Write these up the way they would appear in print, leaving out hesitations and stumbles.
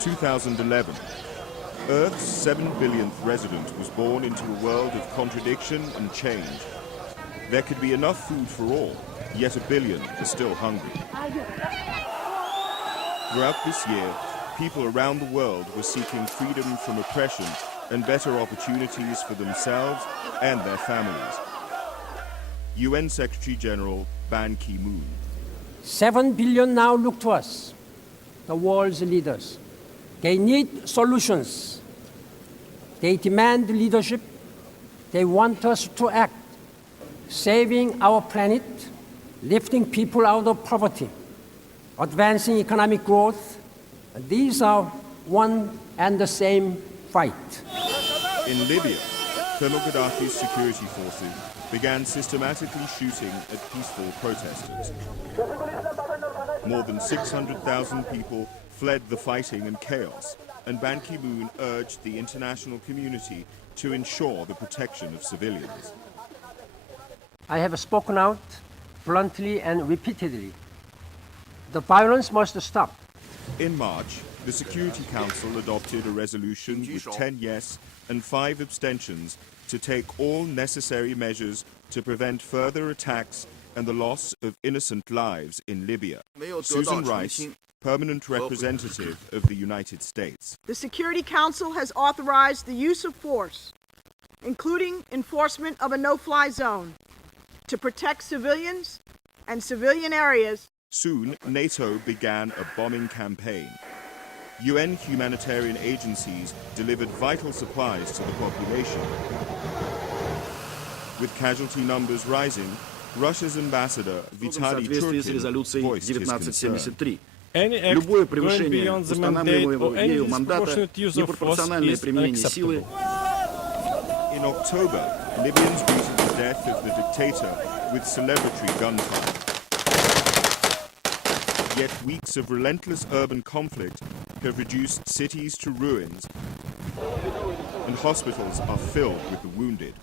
2011. Earth's 7 billionth resident was born into a world of contradiction and change. There could be enough food for all, yet 1 billion are still hungry. Throughout this year, people around the world were seeking freedom from oppression and better opportunities for themselves and their families. UN Secretary General Ban Ki-moon. 7 billion now look to us, the world's leaders. They need solutions. They demand leadership. They want us to act, saving our planet, lifting people out of poverty, advancing economic growth. These are one and the same fight. In Libya, Colonel Gaddafi's security forces began systematically shooting at peaceful protesters. More than 600,000 people fled the fighting and chaos, and Ban Ki-moon urged the international community to ensure the protection of civilians. I have spoken out bluntly and repeatedly. The violence must stop. In March, the Security Council adopted a resolution with 10 yes and 5 abstentions to take all necessary measures to prevent further attacks and the loss of innocent lives in Libya. Susan Rice, permanent representative of the United States. The Security Council has authorized the use of force, including enforcement of a no-fly zone, to protect civilians and civilian areas. Soon, NATO began a bombing campaign. UN humanitarian agencies delivered vital supplies to the population. With casualty numbers rising, Russia's ambassador Vitaly Churkin voiced his concern. Любое превышение устанавливаемого ею мандата, непропорциональное применение силы. In October, Libyans greeted the death of the dictator with celebratory gunfire. Yet weeks of relentless urban conflict have reduced cities to ruins, and hospitals are filled with the wounded.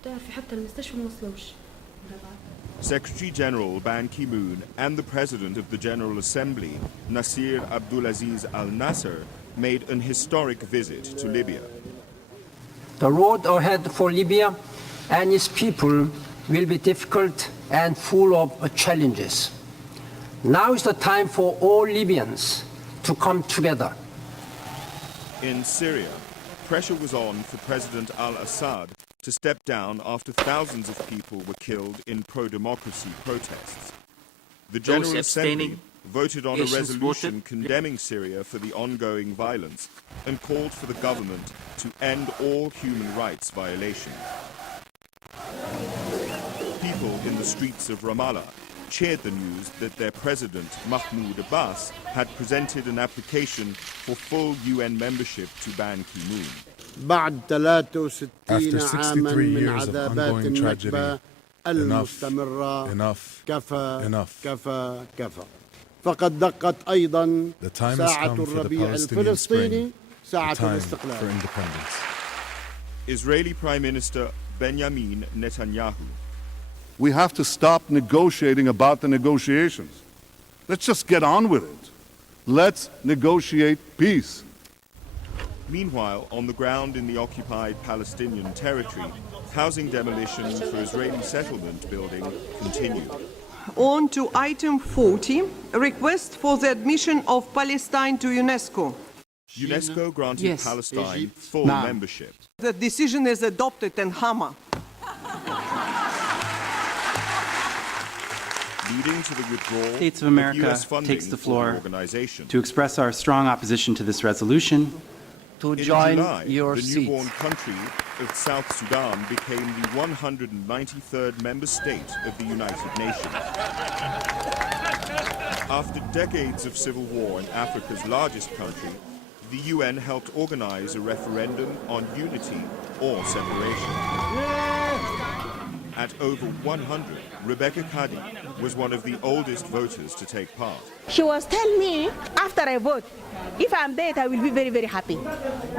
Secretary General Ban Ki-moon and the President of the General Assembly, Nasir Abdulaziz Al-Nasser, made an historic visit to Libya. The road ahead for Libya and its people will be difficult and full of challenges. Now is the time for all Libyans to come together. In Syria, pressure was on for President al-Assad to step down after thousands of people were killed in pro-democracy protests. The General Assembly voted on a resolution condemning Syria for the ongoing violence and called for the government to end all human rights violations. People in the streets of Ramallah cheered the news that their president, Mahmoud Abbas, had presented an application for full UN membership to Ban Ki-moon. After 63 years of ongoing tragedy, enough. The time has come for the Palestinian Spring, the time for independence. Israeli Prime Minister Benjamin Netanyahu. We have to stop negotiating about the negotiations. Let's just get on with it. Let's negotiate peace. Meanwhile, on the ground in the occupied Palestinian territory, housing demolitions for Israeli settlement building continue. On to item 40, request for the admission of Palestine to UNESCO. UNESCO granted Palestine full membership. The decision is adopted in Hama. Leading to the withdrawal States of America US funding takes the floor for the organization. to express our strong opposition to this resolution. In July, the newborn country of South Sudan became the 193rd member state of the United Nations. After decades of civil war in Africa's largest country, the UN helped organize a referendum on unity or separation. At over 100, Rebecca Kadi was one of the oldest voters to take part. She was telling me, after I vote, if I'm dead, I will be very, very happy,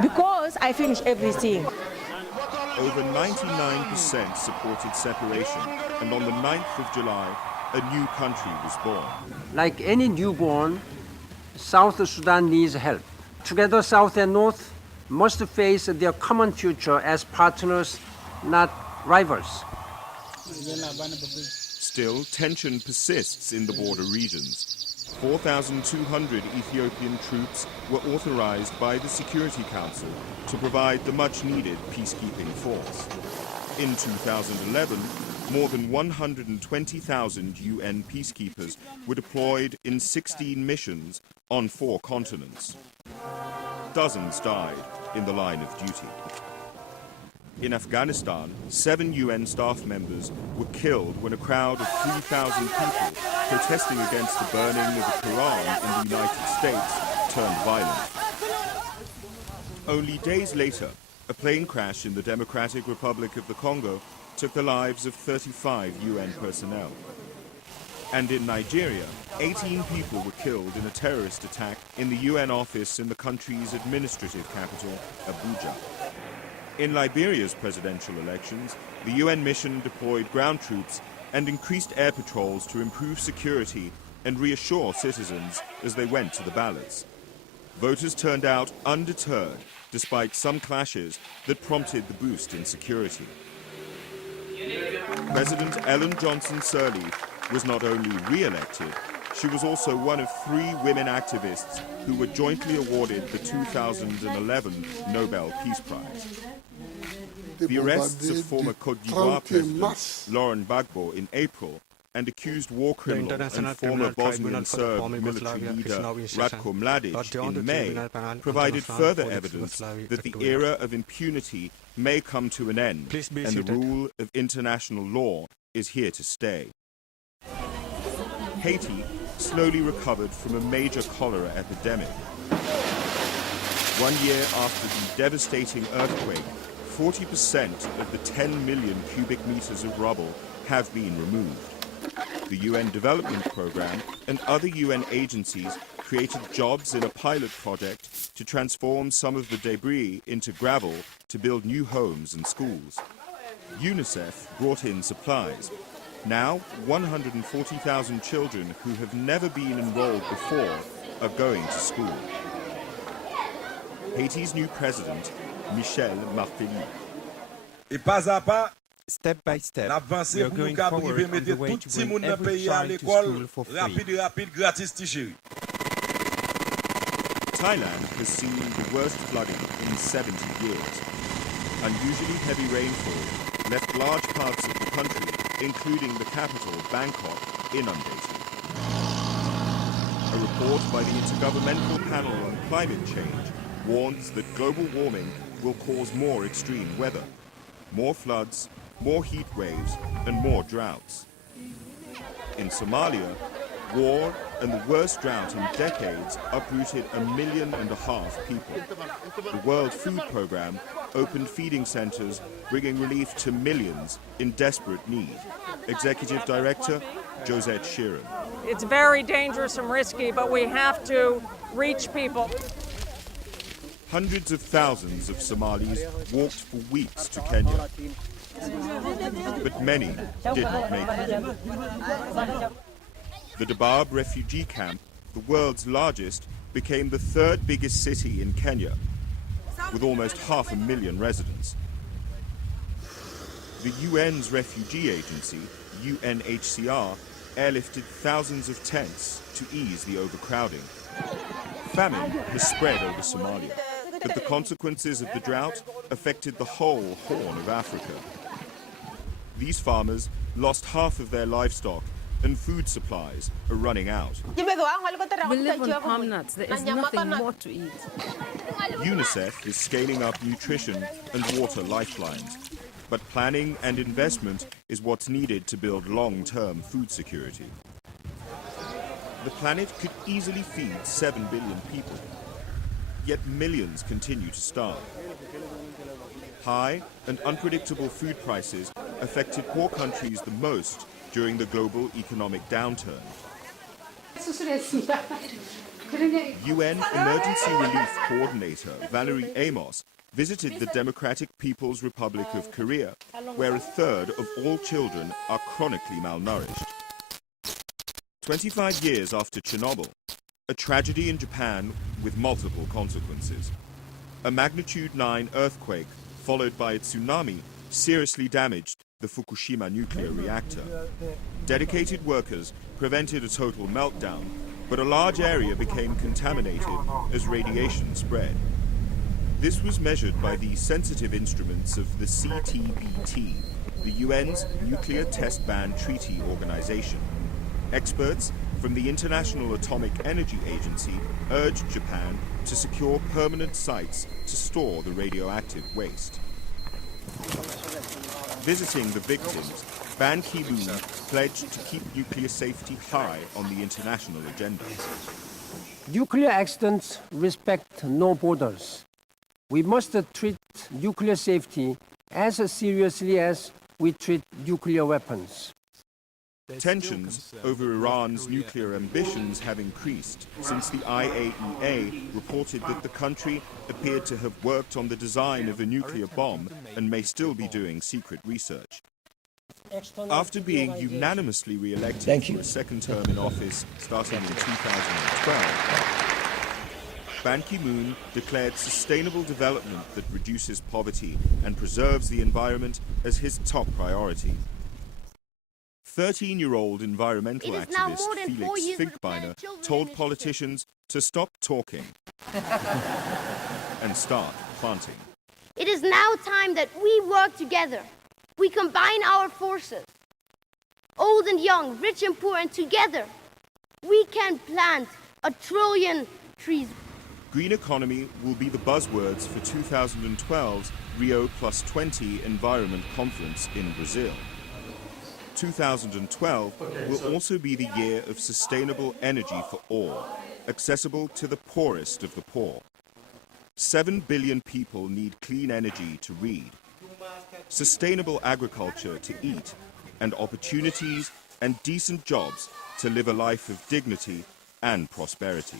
because I finished everything. Over 99% supported separation, and on the 9th of July, a new country was born. Like any newborn, South Sudan needs help. Together, South and North must face their common future as partners, not rivals. Still, tension persists in the border regions. 4,200 Ethiopian troops were authorized by the Security Council to provide the much-needed peacekeeping force. In 2011, more than 120,000 UN peacekeepers were deployed in 16 missions on 4 continents. Dozens died in the line of duty. In Afghanistan, 7 UN staff members were killed when a crowd of 3,000 people protesting against the burning of the Quran in the United States turned violent. Only days later, a plane crash in the Democratic Republic of the Congo took the lives of 35 UN personnel. And in Nigeria, 18 people were killed in a terrorist attack in the UN office in the country's administrative capital, Abuja. In Liberia's presidential elections, the UN mission deployed ground troops and increased air patrols to improve security and reassure citizens as they went to the ballots. Voters turned out undeterred, despite some clashes that prompted the boost in security. President Ellen Johnson Sirleaf was not only re-elected, she was also one of 3 women activists who were jointly awarded the 2011 Nobel Peace Prize. The arrests of former Côte d'Ivoire President Laurent Gbagbo in April and accused war criminal and former Bosnian Serb military leader Ratko Mladic in May provided further evidence that the era of impunity may come to an end and the rule of international law is here to stay. Haiti slowly recovered from a major cholera epidemic. 1 year after the devastating earthquake, 40% of the 10 million cubic meters of rubble have been removed. The UN Development Programme and other UN agencies created jobs in a pilot project to transform some of the debris into gravel to build new homes and schools. UNICEF brought in supplies. Now, 140,000 children who have never been enrolled before are going to school. Haiti's new president, Michel Martelly. Step by step, we are going forward on the way to bring every child to school for free. Thailand has seen the worst flooding in 70 years. Unusually heavy rainfall left large parts of the country, including the capital, Bangkok, inundated. A report by the Intergovernmental Panel on Climate Change warns that global warming will cause more extreme weather, more floods, more heat waves, and more droughts. In Somalia, war and the worst drought in decades uprooted 1.5 million people. The World Food Programme opened feeding centres, bringing relief to millions in desperate need. Executive Director, Josette Sheeran. It's very dangerous and risky, but we have to reach people. Hundreds of thousands of Somalis walked for weeks to Kenya. But many didn't make it. The Dadaab refugee camp, the world's largest, became the 3rd biggest city in Kenya, with almost 500,000 residents. The UN's refugee agency, UNHCR, airlifted thousands of tents to ease the overcrowding. Famine has spread over Somalia, but the consequences of the drought affected the whole Horn of Africa. These farmers lost half of their livestock and food supplies are running out. We live on palm nuts. There is nothing more to eat. UNICEF is scaling up nutrition and water lifelines, but planning and investment is what's needed to build long-term food security. The planet could easily feed 7 billion people, yet millions continue to starve. High and unpredictable food prices affected poor countries the most during the global economic downturn. UN Emergency Relief Coordinator Valerie Amos visited the Democratic People's Republic of Korea, where 1/3 of all children are chronically malnourished. 25 years after Chernobyl, A tragedy in Japan with multiple consequences. A magnitude 9 earthquake, followed by a tsunami, seriously damaged the Fukushima nuclear reactor. Dedicated workers prevented a total meltdown, but a large area became contaminated as radiation spread. This was measured by the sensitive instruments of the CTBT, the UN's Nuclear Test Ban Treaty Organization. Experts from the International Atomic Energy Agency urged Japan to secure permanent sites to store the radioactive waste. Visiting the victims, Ban Ki-moon pledged to keep nuclear safety high on the international agenda. Nuclear accidents respect no borders. We must treat nuclear safety as seriously as we treat nuclear weapons. Tensions over Iran's nuclear ambitions have increased since the IAEA reported that the country appeared to have worked on the design of a nuclear bomb and may still be doing secret research. After being unanimously re-elected for a second term in office starting in 2012, Ban Ki-moon declared sustainable development that reduces poverty and preserves the environment as his top priority. 13-year-old environmental activist Felix Finkbeiner told politicians to stop talking and start planting. It is now time that we work together. We combine our forces, old and young, rich and poor, and together we can plant 1 trillion trees. Green economy will be the buzzwords for 2012's Rio+20 Environment Conference in Brazil. 2012 will also be the year of sustainable energy for all, accessible to the poorest of the poor. 7 billion people need clean energy to read, sustainable agriculture to eat, and opportunities and decent jobs to live a life of dignity and prosperity.